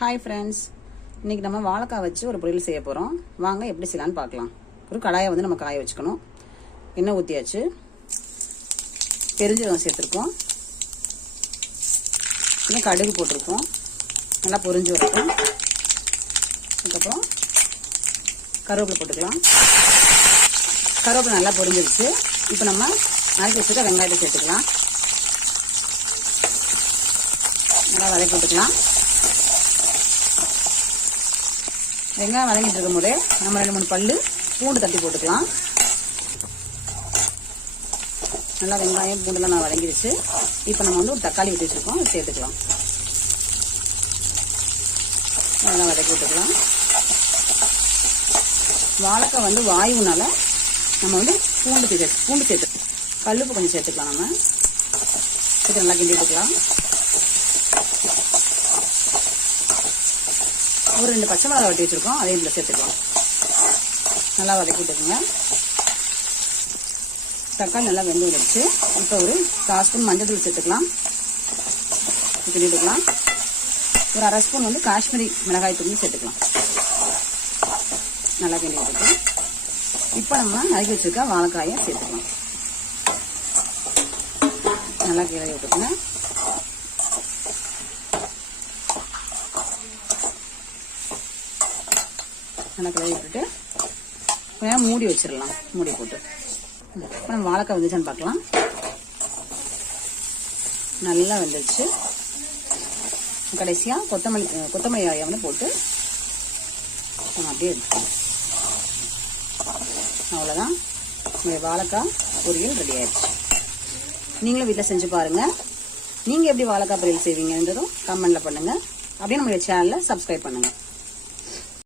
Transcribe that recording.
Hi friends இன்றைக்கி நம்ம வாழைக்காய் வச்சு ஒரு பொரியல் செய்ய போகிறோம் வாங்க எப்படி செய்யலான்னு பார்க்கலாம். ஒரு கடாயை வந்து நம்ம காய வச்சுக்கணும். எண்ணெய் ஊற்றியாச்சு பெருஞ்சீரகம் சேர்த்துருக்கோம். இன்னும் கடுகு போட்டிருக்கோம். நல்லா பொரிஞ்சு வரட்டும். அதுக்கப்புறம் கருவேப்பிலை போட்டுக்கலாம். கருவேப்பிலை நல்லா பொரிஞ்சிருச்சு. இப்போ நம்ம நறுக்கி வச்சுருக்க வெங்காயத்தை சேர்த்துக்கலாம். நல்லா வதக்கி விட்டுக்கலாம். வெங்காயம் வதங்கிட்டு இருக்கும் போதே நம்ம ரெண்டு மூணு பல்லு பூண்டு தட்டி போட்டுக்கலாம். நல்லா வெங்காயம் பூண்டுலாம் நான் வதங்கிடுச்சு இப்போ நம்ம வந்து ஒரு தக்காளி ஊற்றி வச்சுருக்கோம். சேர்த்துக்கலாம். நல்லா வதக்கி விட்டுக்கலாம். வாழைக்காய் வந்து வாயுனால நம்ம வந்து பூண்டு சேர்த்து பூண்டு சேர்த்து கல்லுப்பு கொஞ்சம் சேர்த்துக்கலாம் நம்ம. சேர்த்து நல்லா கிண்டி விட்டுக்கலாம். ஒரு ரெண்டு பச்சை மிளகா வெட்டி வச்சுருக்கோம். அதையும் இதில் சேர்த்துக்கலாம். நல்லா வதக்கி தக்காளி நல்லா வெந்து வந்துடுச்சு இப்போ ஒரு கால் ஸ்பூன் மஞ்சள் தூள் சேர்த்துக்கலாம். கிண்டிட்டுக்கலாம் ஒரு அரை ஸ்பூன் வந்து காஷ்மீரி மிளகாய் தூள் சேர்த்துக்கலாம். நல்லா கிண்டி விட்டுக்கலாம் இப்போ நம்ம நறுக்கி வச்சுருக்க வாழைக்காயை சேர்த்துக்கலாம். நல்லா கிளறி விட்டுக்கோங்க. நல்லா கிளறி விட்டுட்டு கொஞ்சம் மூடி வச்சிடலாம் மூடி போட்டு. இப்போ நம்ம வாழைக்காய் வந்துச்சான்னு பார்க்கலாம் நல்லா வெந்துருச்சு. கடைசியாக கொத்தமல்லி கொத்தமல்லி இலையை வந்து போட்டு அப்படியே எடுத்துக்கலாம். அவ்வளோதான் உங்களுடைய வாழைக்காய் பொரியல் ரெடி ஆயிடுச்சு. நீங்களும் வீட்டில் செஞ்சு பாருங்கள் நீங்கள் எப்படி வாழைக்காய் பொரியல் செய்வீங்கன்றதும் கமெண்டில் பண்ணுங்கள் அப்படியே நம்மளுடைய சேனலில் சப்ஸ்கிரைப் பண்ணுங்கள்